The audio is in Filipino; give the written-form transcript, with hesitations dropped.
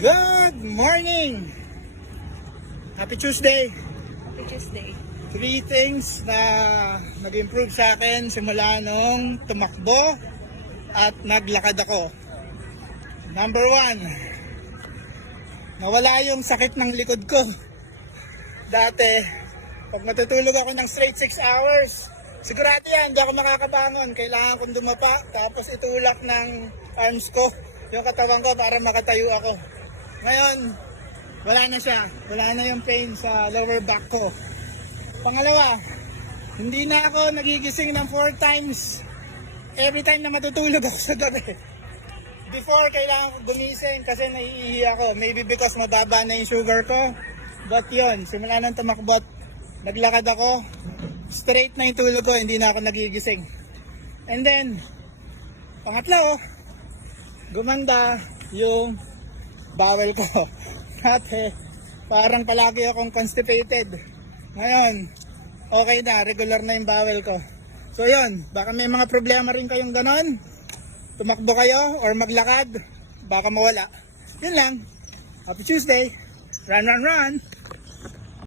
Good morning! Happy Tuesday! Happy Tuesday. 3 things na nag-improve sa akin simula nung tumakbo at naglakad ako. Number 1, nawala yung sakit ng likod ko. Dati, pag matutulog ako ng straight 6 hours, sigurado yan, hindi ako makakabangon. Kailangan kong dumapa, tapos itulak ng arms ko, yung katawan ko para makatayo ako. Ngayon, wala na siya. Wala na yung pain sa lower back ko. Pangalawa, hindi na ako nagigising ng 4 times every time na matutulog ako sa gabi. Before, kailangan ko gumising kasi naiihi ako. Maybe because mababa na yung sugar ko. But yun, simula nang tumakbot, naglakad ako, straight na yung tulog ko, hindi na ako nagigising. And then, pangatlo, gumanda yung bowel ko. Dati, parang palagi akong constipated. Ngayon, okay na, regular na yung bowel ko. So yun, baka may mga problema rin kayong ganon. Tumakbo kayo or maglakad, baka mawala. Yun lang. Happy Tuesday. Run, run, run.